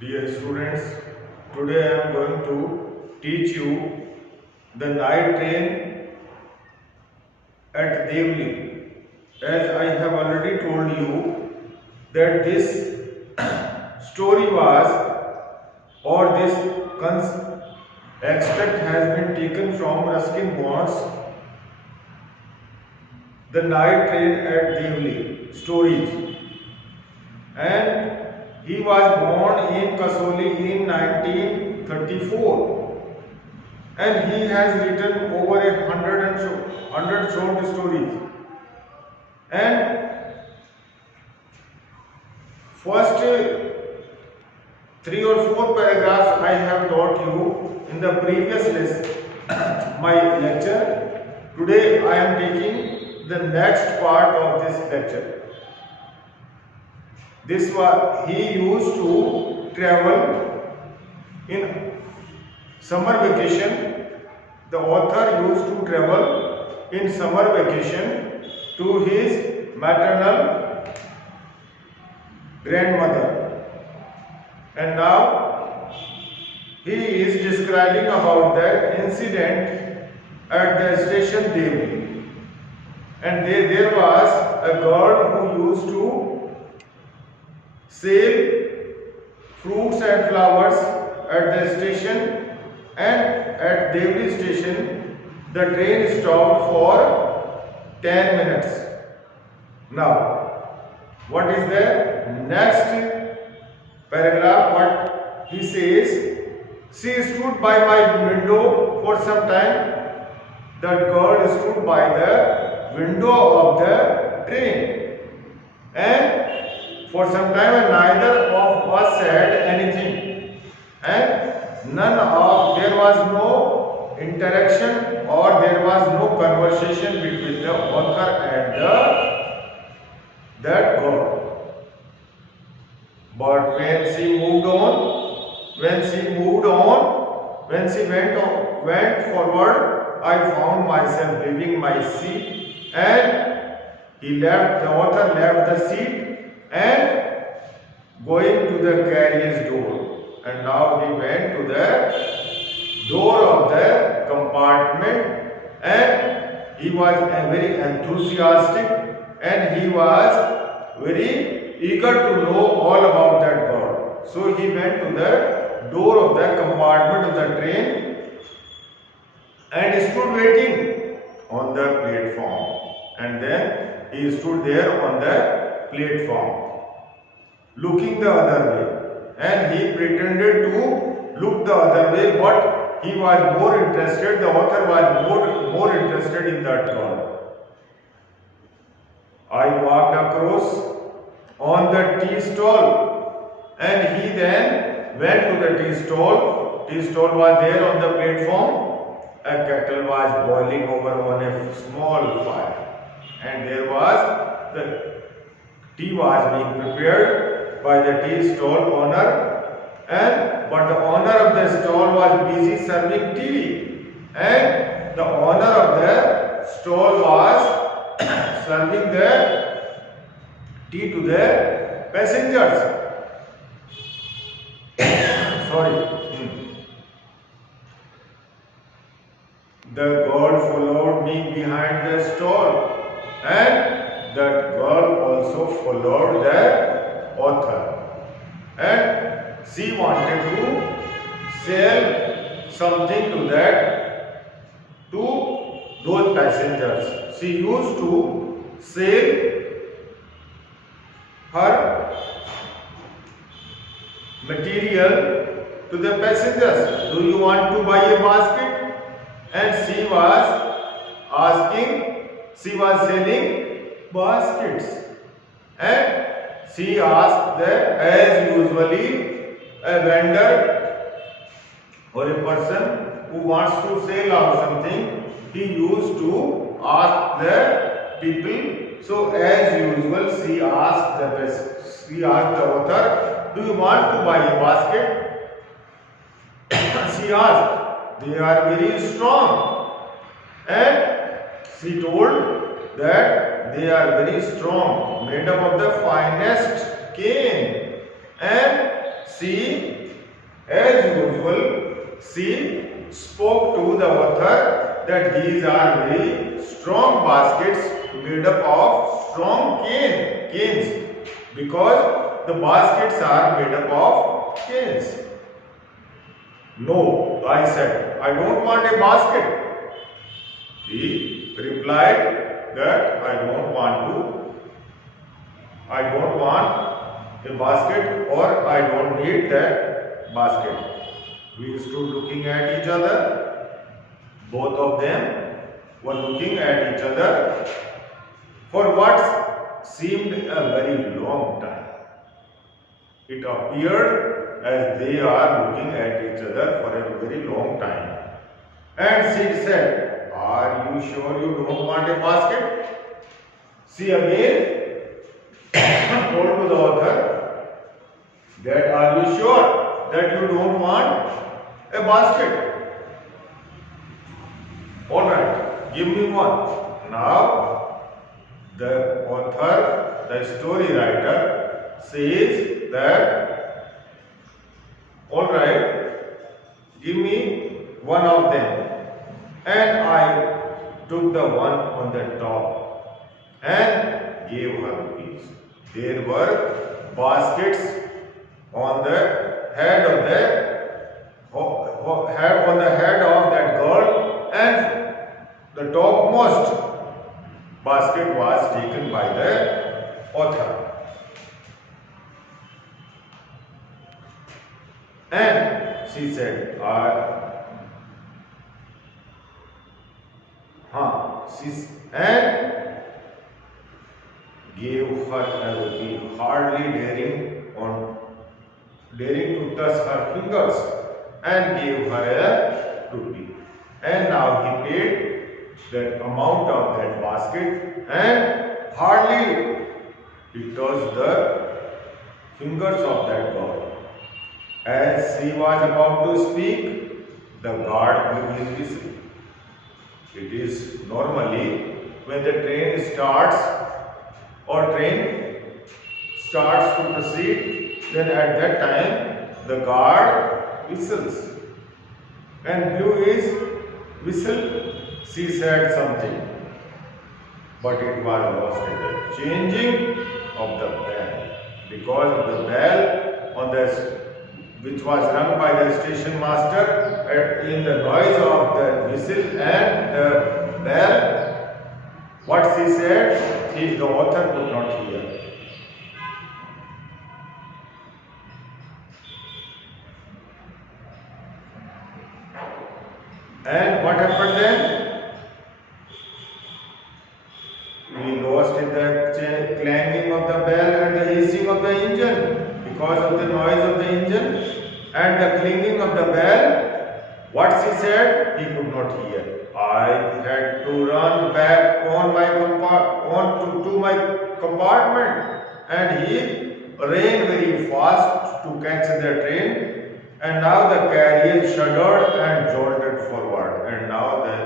Dear students, today I am going to teach you the night train at Devli. As I have already told you that this story was or this extract has been taken from Ruskin Bond's The Night Train at Devli stories, and he was born in Kasoli in 1934, and he has written over hundred short stories. And first three or four paragraphs I have taught you in the previous my lecture. Today I am taking the next part of this lecture. This was he used to travel in summer vacation. The author used to travel in summer vacation to his maternal grandmother, and now he is describing about the incident at the station Devli. And there was a girl who used to sell fruits and flowers at the station, and at Devli station the train stopped for 10 minutes. Now, what is the next paragraph? What he says, she stood by my window for some time. That girl stood by the window of the train, and for some time and neither of us said anything, and there was no interaction or there was no conversation between the author and that girl. But when she moved on, went forward, I found myself leaving my seat, and the author left the seat and going to the carriage door. And now he went to the door of the compartment, and he was very enthusiastic, and he was very eager to know all about that girl. So he went to the door of the compartment of the train and stood waiting on the platform. And then he stood there on the platform, looking the other way. And he pretended to look the other way, but he was more interested, the author was more interested in that girl. I walked across on the tea stall, and he then went to the tea stall. Tea stall was there on the platform. A kettle was boiling over on a small fire, and there was the tea was being prepared by the tea stall owner, but the owner of the stall was busy serving tea, and the owner of the stall was serving the tea to the passengers. Sorry. The girl followed me behind the stall, and that girl also followed the author, and she wanted to sell something to those passengers. She used to sell her material to the passengers. Do you want to buy a basket? And she was selling baskets, and she asked as usually a vendor or a person who wants to sell or something, he used to ask the people. So as usual, she asked the author, do you want to buy a basket? She asked, they are very strong, and she told that they are very strong, made up of the finest cane, and she, as usual, she spoke to the author that these are very strong baskets made up of strong canes, because the baskets are made up of canes. No, I said, I don't want a basket. He replied that I don't want a basket, or I don't need that basket. We stood looking at each other. Both of them were looking at each other for what seemed a very long time. It appeared as they are looking at each other for a very long time. And she said, "Are you sure you don't want a basket?" She again told to the author that, "Are you sure that you don't want a basket?" "Alright, give me one." Now, the author, the story writer, says that, "Alright, give me one of them." And I took the one on the top and gave her rupees. There were baskets on the head of that girl, and the topmost basket was taken by the author. And she said, and gave her a rupee, hardly daring to touch her fingers, and gave her a rupee. And now he paid that amount of that basket, and hardly he touched the fingers of that girl. As she was about to speak, the guard blew his whistle. It is normally when the train starts to proceed, then at that time the guard whistles, and blew his whistle. She said something, but it was lost in the changing of the bell, because the bell which was rung by the station master, in the noise of the whistle and the bell, what she said, the author could not hear. And what happened then? We lost in the clanging of the bell and the hissing of the engine, because of the noise of the engine and the clanging of the bell. What she said, he could not hear. I had to run back on to my compartment, and he ran very fast to catch the train. And now the carriage shuddered and jolted forward, and now the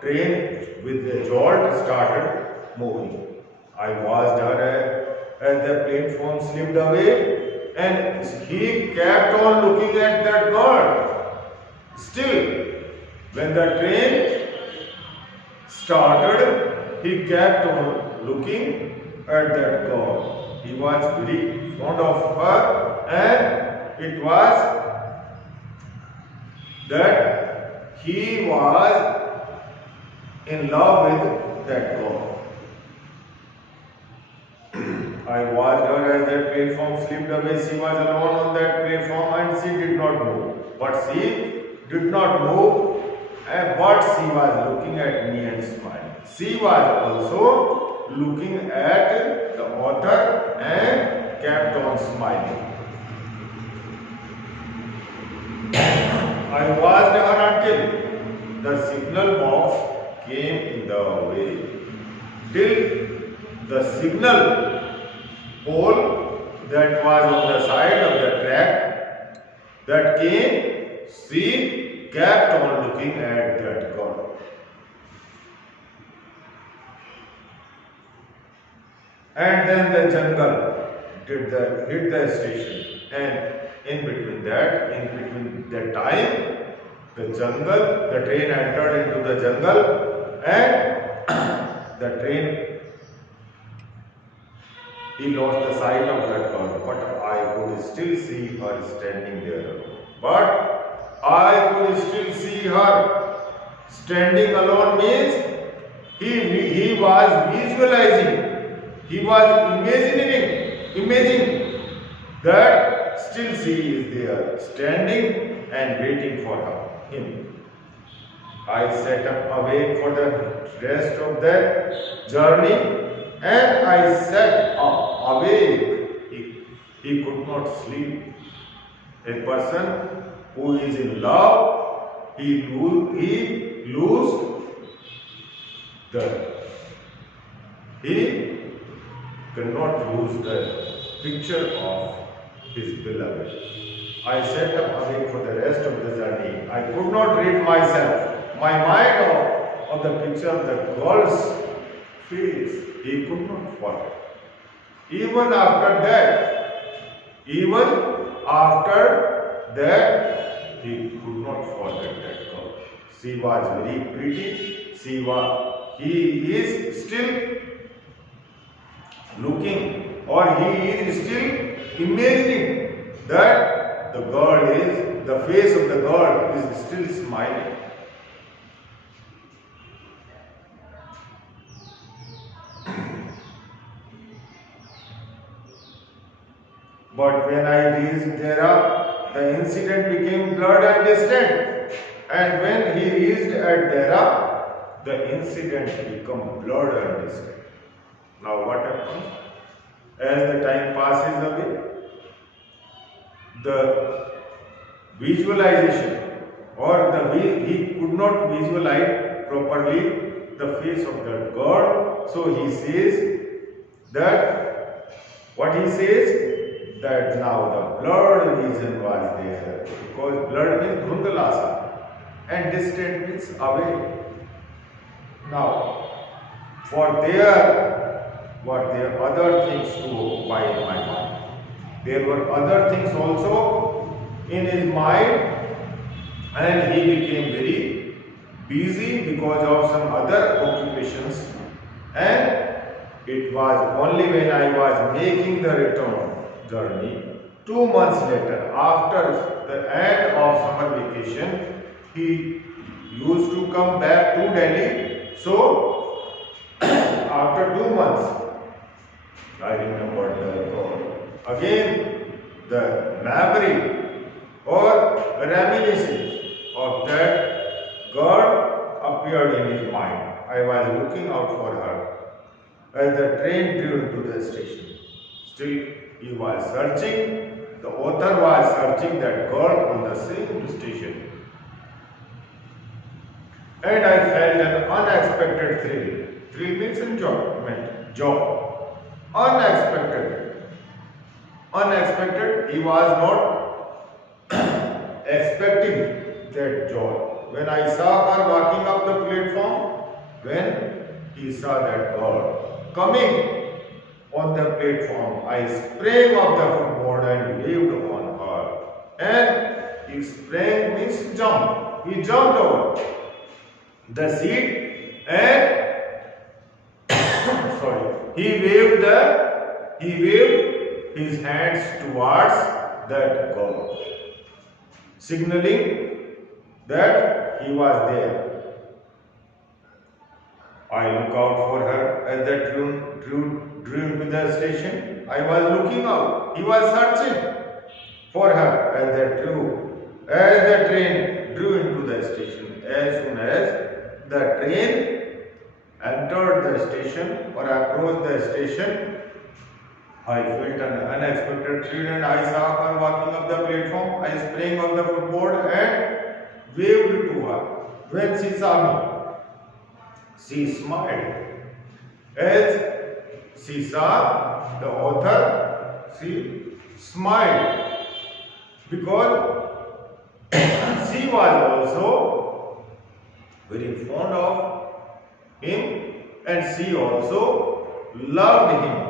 train with the jolt started moving. I watched her as the platform slipped away, and he kept on looking at that girl. Still, when the train started, he kept on looking at that girl. He was very fond of her, and it was that he was in love with that girl. I watched her as that platform slipped away. She was alone on that platform, and she did not move. But she was looking at me and smiling. She was also looking at the author and kept on smiling. I watched her until the signal box came in the way, till the signal pole that was on the side of the track that came. She kept on looking at that girl. And then the jungle hit the station, and In between that time, the jungle, the train entered into the jungle, and the train, he lost the sight of that girl, but I could still see her standing there. But I could still see her standing alone means he was visualizing, he was imagining that still she is there, standing and waiting for him. I sat up awake for the rest of that journey, and I sat up awake. He could not sleep. A person who is in love, he cannot lose the picture of his beloved. I sat up awake for the rest of the journey. I could not rid my mind of the picture of the girl's face. He could not forget. Even after that, he could not forget that girl. She was very pretty. He is still looking, or he is still imagining that the face of the girl is still smiling. But when I reached Dera, the incident became blurred and distant. And when he reached at Dera, the incident became blurred and distant. Now what happens? As the time passes away, the visualization, he could not visualize properly the face of that God. So he says that, what he says? That now the blurred vision was there, because blurred means dhundlasa and distant means away. Now, were there other things to occupy in my mind. There were other things also in his mind, and he became very busy because of some other occupations. And it was only when I was making the return journey 2 months later, after the end of summer vacation, he used to come back to Delhi. So after 2 months, I remembered the God. Again, the memory or reminiscence of that God appeared in his mind. I was looking out for her as the train drew into the station. Still, he was searching, the author was searching that girl on the same station. And I felt an unexpected thrill. Thrill means enjoyment, joy. Unexpected, he was not expecting that joy. When I saw her walking up the platform, when he saw that girl coming on the platform, I sprang off the footboard and waved on her. And he sprang means jump. He jumped over the seat and he waved his hands towards that girl, signaling that he was there. I look out for her as the train drew into the station. I was looking out. He was searching for her as the train drew into the station. As soon as the train entered the station or approached the station, I felt an unexpected thrill and I saw her walking up the platform. I sprang off the footboard and waved to her. When she saw me, she smiled. As she saw the author, she smiled because she was also very fond of him and she also loved him.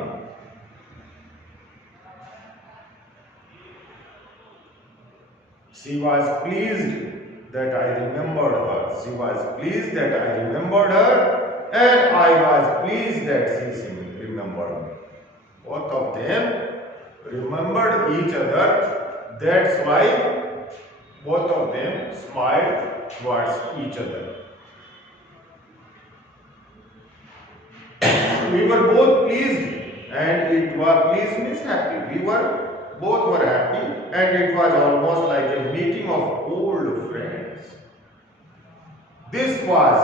She was pleased that I remembered her. She was pleased that I remembered her, and I was pleased that she remembered me. Both of them remembered each other. That's why both of them smiled towards each other. We were both pleased, and it was pleased means happy. Both were happy, and it was almost like a meeting of old friends. This was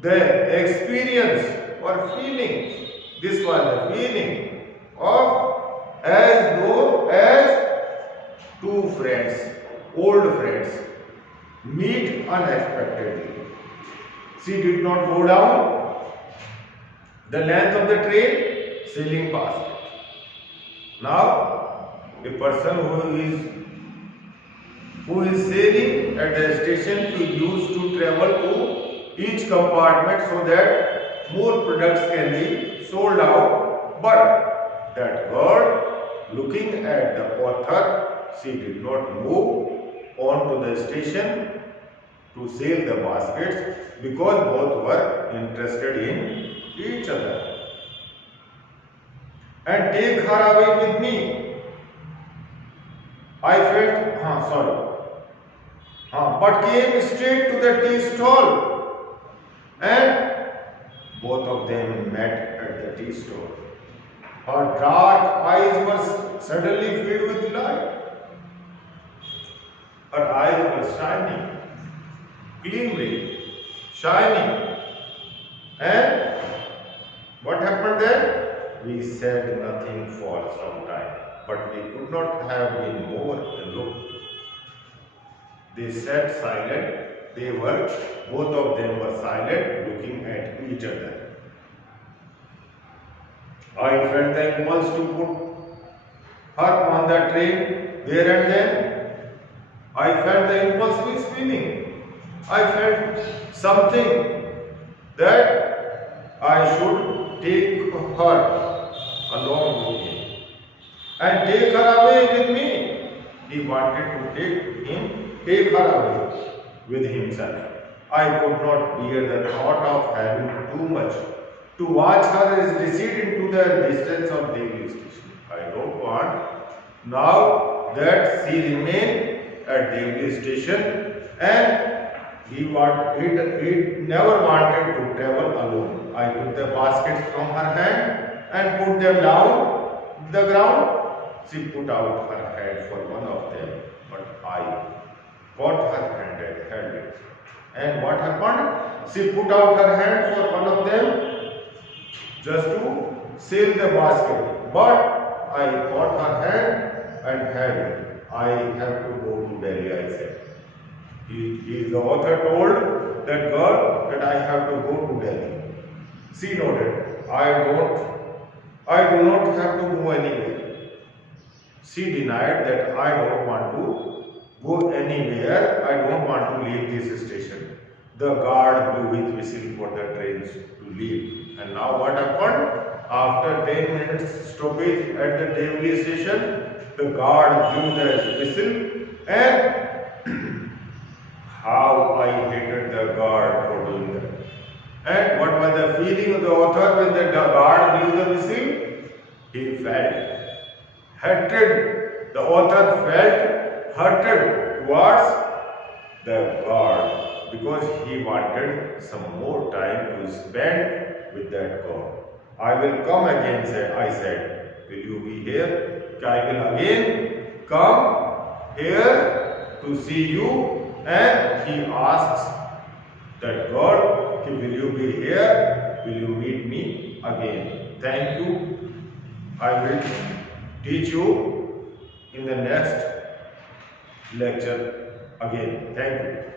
the experience or feeling. This was the feeling of as though as two friends, old friends, meet unexpectedly. She did not go down the length of the train, sailing past it. Now, a person who is sailing at the station to use to travel to each compartment so that more products can be sold out. But that girl, looking at the author, she did not move on to the station to sell the baskets because both were interested in each other. And take her away with me. I felt, but came straight to the tea stall, and both of them met at the tea stall. Her dark eyes were suddenly filled with light. Her eyes were shining, glimmering, shining. And what happened then? We said nothing for some time, but we could not have been more alone. They sat silent. Both of them were silent, looking at each other. I felt the impulse to put her on the train there and then. I felt the impulse means feeling. I felt something that I should take her along with me and take her away with me. He wanted to take her away with himself. I could not bear the thought of having too much to watch her recede into the distance of Delhi station. I don't want now that she remained at Delhi station, and he never wanted to travel alone. I took the baskets from her hand and put them down the ground. She put out her hand for one of them, but I caught her hand and held it. And what happened? She put out her hand for one of them just to sell the basket. But I caught her hand and held it. I have to go to Delhi, I said. The author told that girl that I have to go to Delhi. She nodded. I do not have to go anywhere. She denied that I don't want to go anywhere. I don't want to leave this station. The guard blew his whistle for the trains to leave. And now what happened? After 10 minutes stoppage at the Devli station, the guard blew the whistle, and how I hated the guard for doing that. And what was the feeling of the author when the guard blew the whistle? He felt hatred. The author felt hatred towards the guard because he wanted some more time to spend with that God. I will come again, I said. Will you be here? I will again come here to see you. And he asks that God, will you be here? Will you meet me again? Thank you. I will teach you in the next lecture again. Thank you.